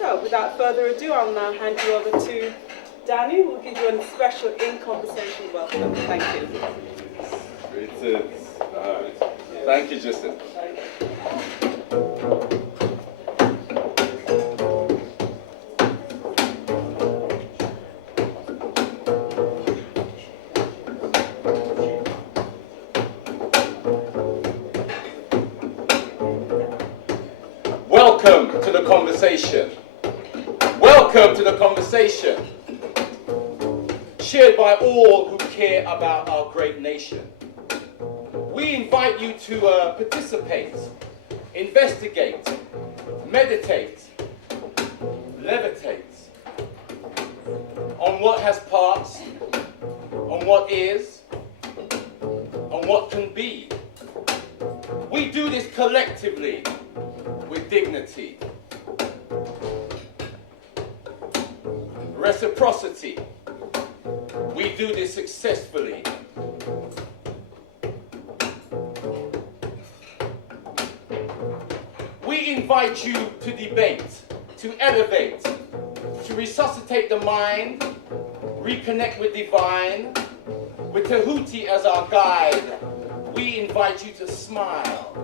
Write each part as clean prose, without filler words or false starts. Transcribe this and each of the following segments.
So, without further ado, I'll now hand you over to Danny, who will give you a special in-conversation welcome. Thank you. Greetings. Thank you, Justin. Welcome to the conversation. Welcome to the conversation. Shared by all who care about our great nation. We invite you to participate, investigate, meditate, levitate on what has passed, on what is, on what can be. We do this collectively with dignity, reciprocity. We do this successfully. We invite you to debate, to elevate, to resuscitate the mind, reconnect with divine, with Tahuti as our guide. We invite you to smile.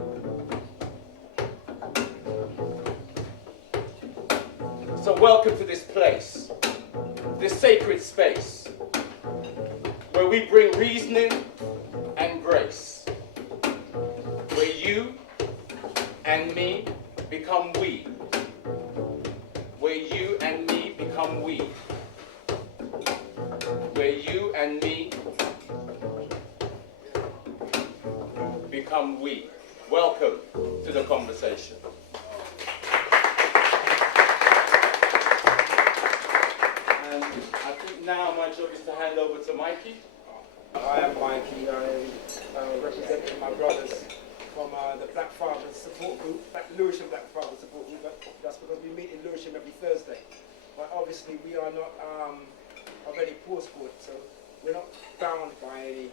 So welcome to this place, this sacred space, where we bring reasoning and grace, where you and me become we, where you and me become we, where you and me become we. Welcome to the conversation. And I think now my job is to hand over to Mikey. I am Mikey. I'm representing my brothers from the Black Fathers Support Group, Lewisham Black Fathers Support Group. That's because we meet in Lewisham every Thursday. But obviously we are not of any poor sport, so we're not bound by any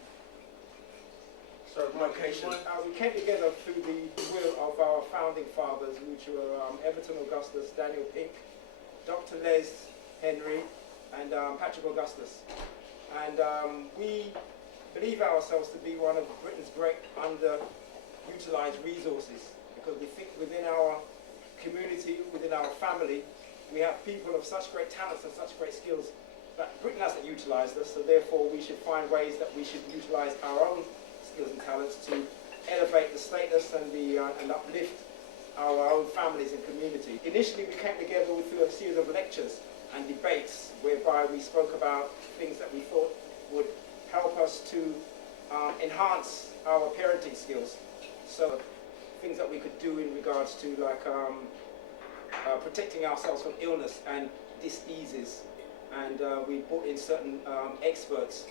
location. We came together through the will of our founding fathers, which were Everton Augustus, Daniel Pink, Dr. Les Henry, and Patrick Augustus. And we believe ourselves to be one of Britain's great underutilized resources, because we think within our community, within our family, we have people of such great talents and such great skills that Britain hasn't utilized us, so therefore we should find ways that we should utilize our own skills and talents to elevate the status and uplift our own families and community. Initially we came together through a series of lectures and debates whereby we spoke about things that we thought would help us to enhance our parenting skills. So things that we could do in regards to like protecting ourselves from illness and diseases. And we brought in certain experts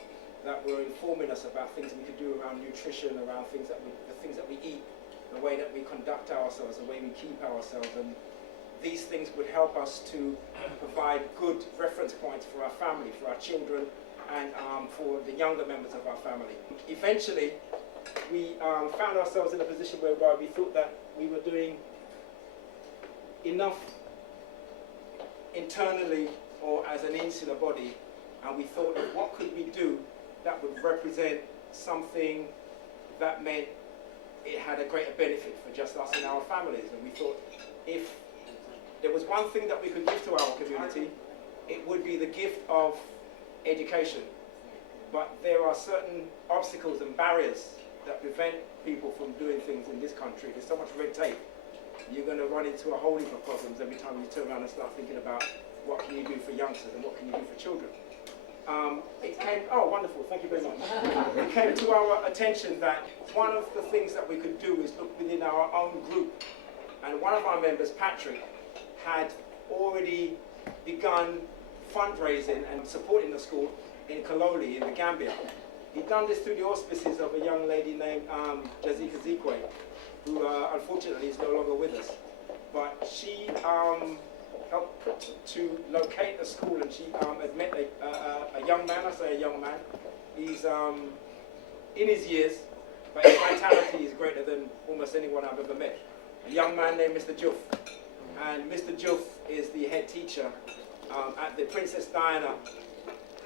that were informing us about things we could do around nutrition, around the things that we eat, the way that we conduct ourselves, the way we keep ourselves. And these things would help us to provide good reference points for our family, for our children, and for the younger members of our family. Eventually, we found ourselves in a position whereby we thought that we were doing enough internally or as an insular body, and we thought, what could we do that would represent something that meant it had a greater benefit for just us and our families. And we thought, if there was one thing that we could give to our community, it would be the gift of education. But there are certain obstacles and barriers that prevent people from doing things in this country. There's so much red tape. You're going to run into a whole heap of problems every time you turn around and start thinking about what can you do for youngsters and what can you do for children. It came, oh wonderful, thank you very much. It came to our attention that one of the things that we could do is look within our own group. And one of our members, Patrick, had already begun fundraising and supporting the school in Kololi in the Gambia. He'd done this through the auspices of a young lady named Jazika Zikwe, who unfortunately is no longer with us. But she helped to locate a school, and she had met a young man. I say a young man. He's in his years, but his vitality is greater than almost anyone I've ever met. A young man named Mr. Juf. and Mr. Juf is the head teacher at the Princess Diana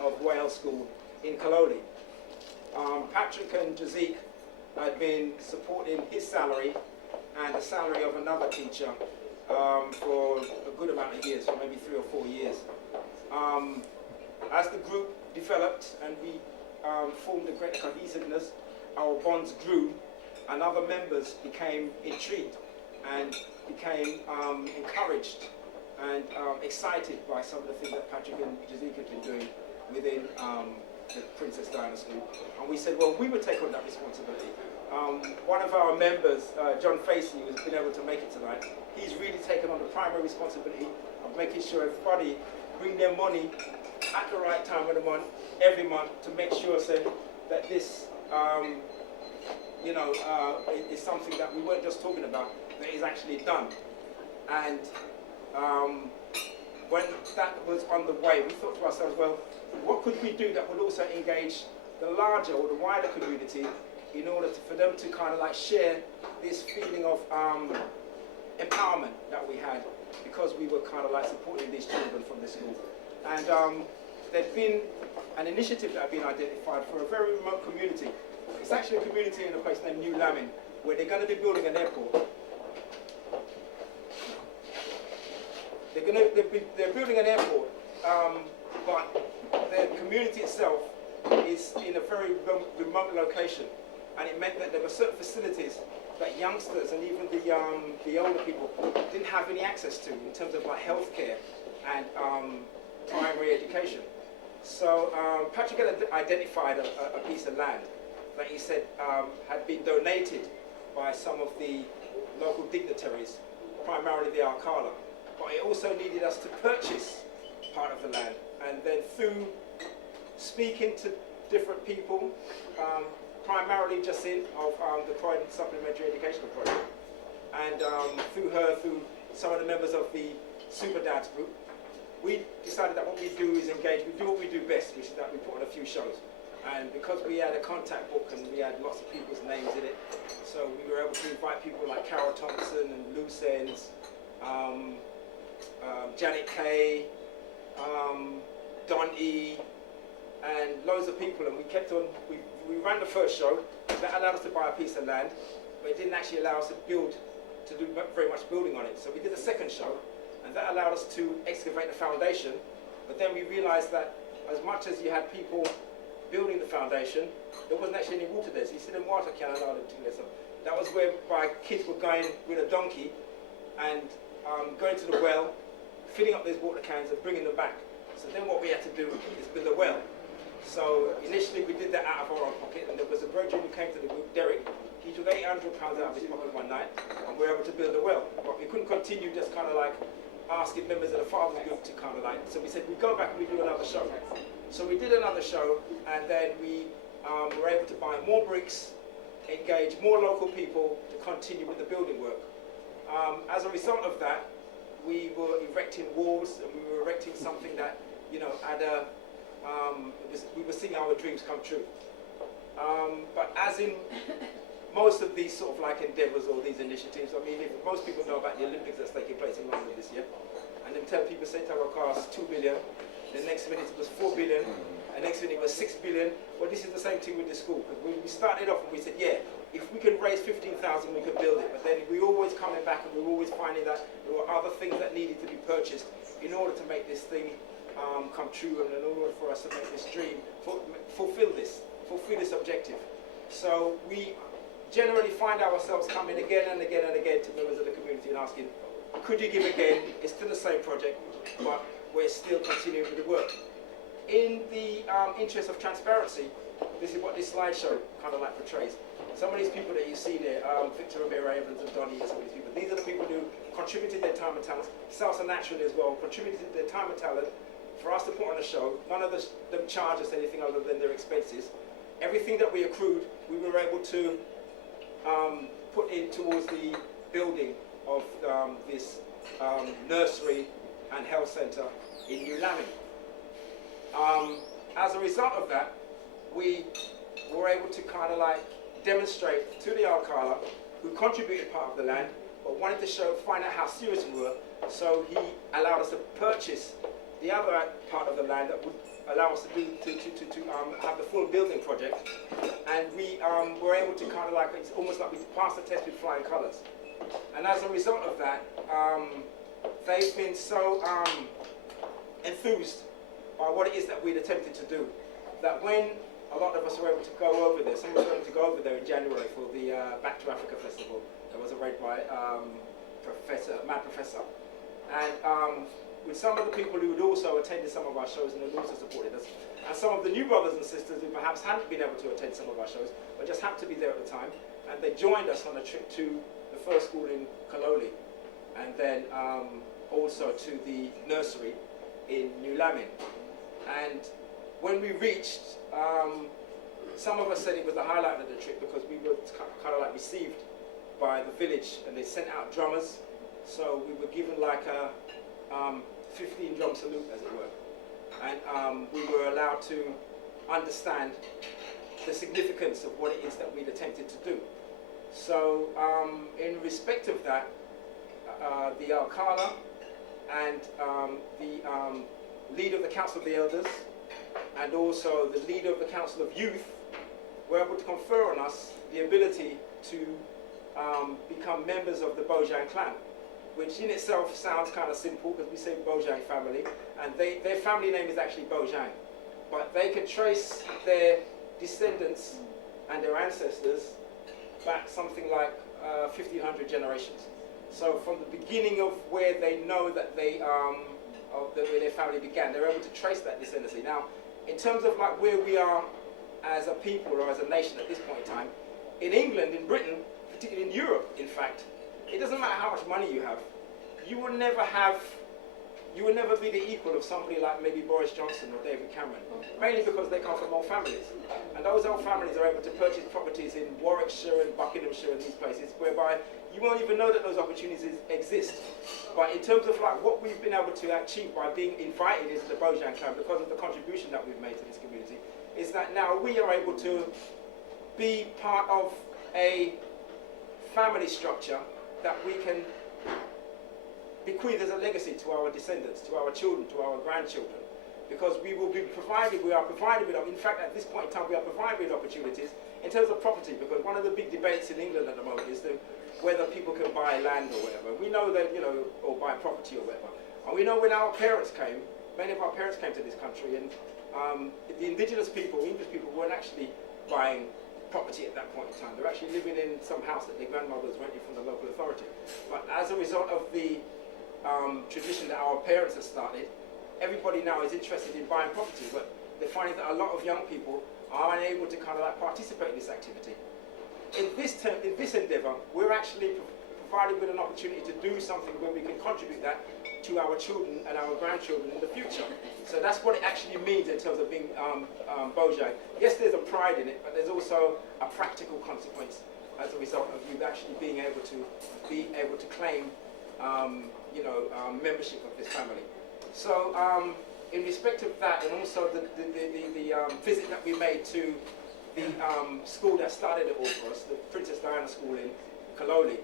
of Wales School in Kaloli. Patrick and Jazik had been supporting his salary and the salary of another teacher for a good amount of years, for maybe 3 or 4 years. As the group developed and we formed a great cohesiveness, our bonds grew and other members became intrigued and became encouraged and excited by some of the things that Patrick and Jazik had been doing within the Princess Diana School. And we said, well, we would take on that responsibility. One of our members, John Facey, who's been able to make it tonight, he's really taken on the primary responsibility of making sure everybody bring their money at the right time of the month, every month, to make sure that this is something that we weren't just talking about, that is actually done. And when that was on the way, we thought to ourselves, well, what could we do that would also engage the larger or the wider community in order for them to kind of like share this feeling of empowerment that we had, because we were kind of like supporting these children from the school. And there's been an initiative that had been identified for a very remote community. It's actually a community in a place named New Lamin, where they're going to be building an airport. They're building an airport, but the community itself is in a very remote location, and it meant that there were certain facilities that youngsters and even the older people didn't have any access to in terms of like healthcare and primary education. So Patrick had identified a piece of land that he said had been donated by some of the local dignitaries, primarily the Alcala. But it also needed us to purchase part of the land, and then through speaking to different people, primarily Jacinth of the Croydon Supplementary Educational Project, and through some of the members of the Super Dads group, we decided that what we do is engage, we do what we do best, which is that we put on a few shows. And because we had a contact book and we had lots of people's names in it, so we were able to invite people like Carol Thompson and Lou Sens, Janet Kay, Don E, and loads of people, and we kept on, we ran the first show. That allowed us to buy a piece of land, but it didn't actually allow us to do very much building on it. So we did the second show, and that allowed us to excavate the foundation. But then we realized that as much as you had people building the foundation, there wasn't actually any water there. So you see the water can allow them to do this. So that was whereby kids were going with a donkey and going to the well, filling up those water cans and bringing them back. So then what we had to do is build a well. So initially we did that out of our own pocket, and there was a virgin who came to the group, Derek. He took £800 out of his pocket one night, and we were able to build a well. But we couldn't continue just kind of like asking members of the father's group to kind of like, so we said we go back and we do another show. So we did another show, and then we were able to buy more bricks, engage more local people to continue with the building work. As a result of that, we were erecting walls, and we were erecting something that, you know, had a, we were seeing our dreams come true. But as in most of these sort of like endeavours or these initiatives, I mean, if most people know about the Olympics that's taking place in London this year, and then tell people say it will cost 2 billion, the next minute it was 4 billion, and next minute it was 6 billion. Well, this is the same thing with the school. Because when we started off and we said, yeah, if we can raise 15,000, we could build it. But then we were always coming back and we were always finding that there were other things that needed to be purchased in order to make this thing come true, and in order for us to make this dream, fulfill this objective. So we generally find ourselves coming again and again and again to members of the community and asking, could you give again? It's still the same project, but we're still continuing with the work. In the interest of transparency, this is what this slideshow kind of like portrays. Some of these people that you see there, Victor Romero Evans and Donnie, and some of these people, these are the people who contributed their time and talents, Salsa Naturally as well, contributed their time and talent for us to put on a show. None of them charge us anything other than their expenses. Everything that we accrued, we were able to put in towards the building of this nursery and health centre in New Lamin. As a result of that, we were able to kind of like demonstrate to the Alcala, who contributed part of the land, but wanted to find out how serious we were, So he allowed us to purchase the other part of the land that would allow us to have the full building project, and we were able to kind of like, it's almost like we passed the test with flying colours. And as a result of that, they've been so enthused by what it is that we'd attempted to do, that when a lot of us were able to go over there, some of us were able to go over there in January for the Back to Africa Festival. There was arranged by Mad Professor. And with some of the people who had also attended some of our shows and had also supported us, and some of the new brothers and sisters who perhaps hadn't been able to attend some of our shows, but just happened to be there at the time, and they joined us on a trip to the first school in Kaloli, and then also to the nursery in New Lamin. And when we reached, some of us said it was the highlight of the trip because we were kind of like received by the village, and they sent out drummers. So we were given like a 15 drum salute, as it were. And we were allowed to understand the significance of what it is that we'd attempted to do. So in respect of that, the Alcala and the leader of the Council of the Elders and also the leader of the Council of Youth were able to confer on us the ability to become members of the Bojang clan, which in itself sounds kind of simple because we say Bojang family, and their family name is actually Bojang. But they can trace their descendants and their ancestors back something like 1,500 generations. So from the beginning of where they know that they, where their family began, they're able to trace that descendancy. Now, in terms of like where we are as a people or as a nation at this point in time, in England, in Britain, particularly in Europe, in fact, it doesn't matter how much money you have, you will never be the equal of somebody like maybe Boris Johnson or David Cameron, mainly because they come from old families. And those old families are able to purchase properties in Warwickshire and Buckinghamshire and these places, whereby you won't even know that those opportunities exist. But in terms of like what we've been able to achieve by being invited into the Bojang clan because of the contribution that we've made to this community, is that now we are able to be part of a family structure that we can bequeath as a legacy to our descendants, to our children, to our grandchildren. Because we are provided with, in fact at this point in time, we are provided with opportunities in terms of property, because one of the big debates in England at the moment is whether people can buy land or whatever. We know that, or buy property or whatever. And we know when our parents came, many of our parents came to this country, and the indigenous people, English people, weren't actually buying property at that point in time. They're actually living in some house that their grandmothers rented from the local authority. But as a result of the tradition that our parents have started, everybody now is interested in buying property, but they're finding that a lot of young people are unable to kind of like participate in this activity. In this endeavour, we're actually provided with an opportunity to do something where we can contribute that to our children and our grandchildren in the future. So that's what it actually means in terms of being Bojang. Yes, there's a pride in it, but there's also a practical consequence as a result of you actually being able to claim membership of this family. So in respect of that, and also the visit that we made to the school that started it all for us, the Princess Diana School in Kaloli,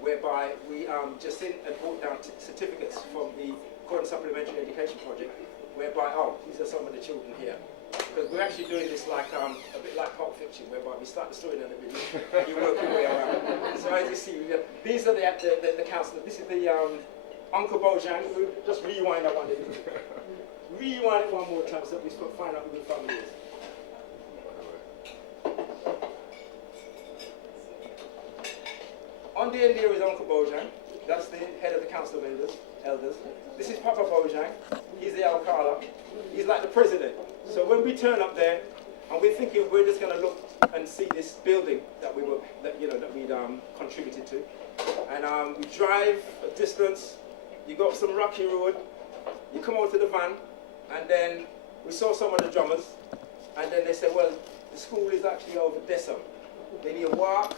whereby we just sent and brought down certificates from the Core and Supplementary Education Project, whereby, these are some of the children here. Because we're actually doing this like a bit like Pulp Fiction, whereby we start the story in the beginning and you work your way around. So as you see, these are the councillors. This is the Uncle Bojang. We'll just rewind that one. Rewind it one more time so that we find out who the family is. On the end here is Uncle Bojang. That's the head of the Council of Elders. This is Papa Bojang. He's the Alcala. He's like the president. So when we turn up there, and we're thinking we're just going to look and see this building that we'd contributed to, and we drive a distance. You go up some rocky road. You come out to the van, and then we saw some of the drummers, and then they said, well, the school is actually over Dessam. Then you walk,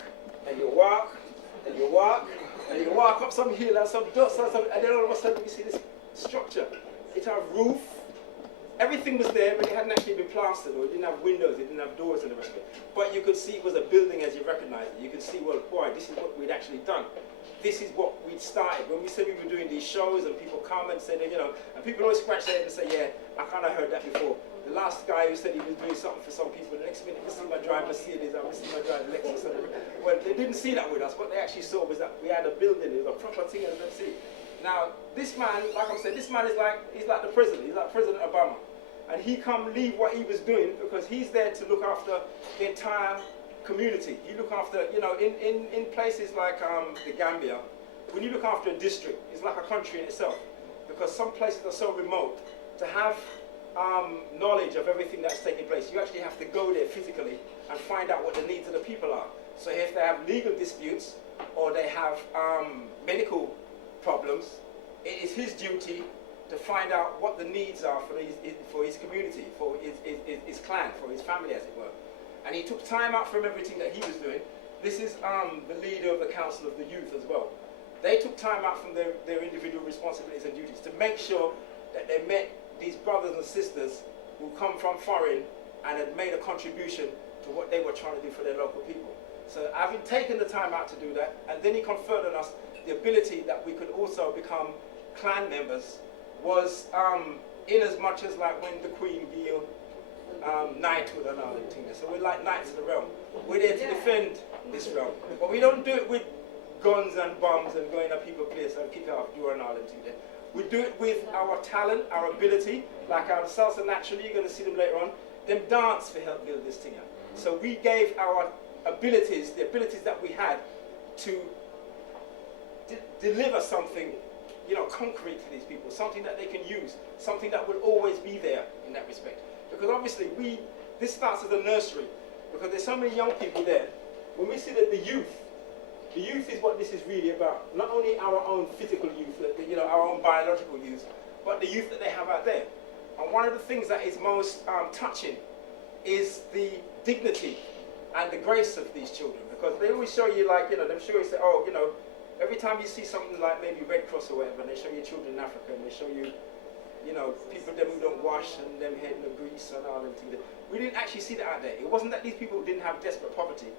and you walk, and you walk, and you walk up some hill and some dust, and then all of a sudden we see this structure. It had a roof. Everything was there, but it hadn't actually been plastered, or it didn't have windows, it didn't have doors and the rest of it. But you could see it was a building as you recognize it. You could see, well, boy, this is what we'd actually done. this is what we'd started. When we said we were doing these shows and people come and say that, you know, and people always scratch their head and say, yeah, I kind of heard that before. The last guy who said he was doing something for some people, the next minute we see my driver Mercedes, I see my driver Lexus. Well, they didn't see that with us. What they actually saw was that we had a building, it was a proper thing as they see. Now, this man, like I said, this man is like, he's like the president. He's like President Obama. And he come leave what he was doing because he's there to look after the entire community. You look after, you know, in places like the Gambia, when you look after a district, it's like a country in itself. Because some places are so remote, to have knowledge of everything that's taking place, you actually have to go there physically and find out what the needs of the people are. So if they have legal disputes or they have medical problems, it is his duty to find out what the needs are for his community, for his clan, for his family, as it were. And he took time out from everything that he was doing. This is the leader of the Council of the Youth as well. They took time out from their individual responsibilities and duties to make sure that they met these brothers and sisters who come from foreign and had made a contribution to what they were trying to do for their local people. So having taken the time out to do that, and then he conferred on us the ability that we could also become clan members, was in as much as like when the Queen gave knighthood and all that thing. So we're like knights of the realm. We're there to defend this realm. But we don't do it with guns and bombs and going to people's place and kick off door and all that thing. We do it with our talent, our ability, like our salsa naturally, you're going to see them later on. Them dance for help build this thing up. So we gave our abilities, the abilities that we had to deliver something, you know, concrete to these people, something that they can use, something that will always be there in that respect. Because obviously this starts as a nursery, because there's so many young people there. When we see that the youth is what this is really about. Not only our own physical youth, you know, our own biological youth, but the youth that they have out there. And one of the things that is most touching is the dignity and the grace of these children, because they always show you, like, you know, they show you, say, oh, you know, every time you see something like maybe Red Cross or whatever, and they show you children in Africa, and they show you, you know, people them who don't wash and them head in the grease and all them things. We didn't actually see that out there. It wasn't that these people didn't have desperate poverty,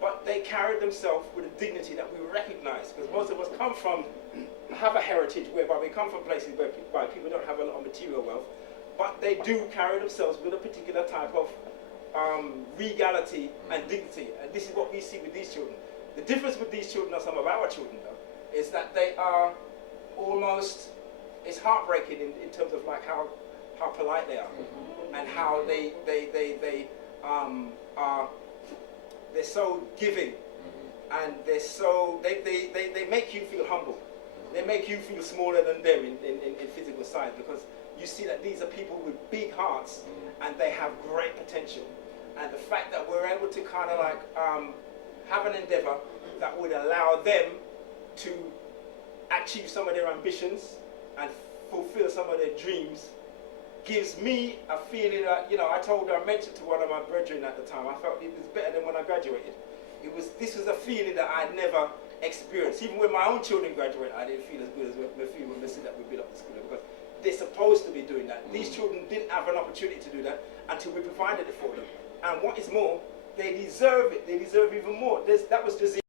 but they carried themselves with a dignity that we recognize, because most of us have a heritage whereby we come from places where people don't have a lot of material wealth, but they do carry themselves with a particular type of regality and dignity. And this is what we see with these children. The difference with these children and some of our children, though, is that they are almost, it's heartbreaking in terms of like how polite they are, and how they're so giving, and they make you feel humble. They make you feel smaller than them in physical size, because you see that these are people with big hearts and they have great potential. And the fact that we're able to kind of like have an endeavor that would allow them to achieve some of their ambitions and fulfill some of their dreams gives me a feeling that, you know, I mentioned to one of my brethren at the time, I felt it was better than when I graduated. This was a feeling that I'd never experienced. Even when my own children graduate, I didn't feel as good as we feel when they see that we built up the school, because they're supposed to be doing that. These children didn't have an opportunity to do that until we provided it for them. And what is more, they deserve it. They deserve even more. That was just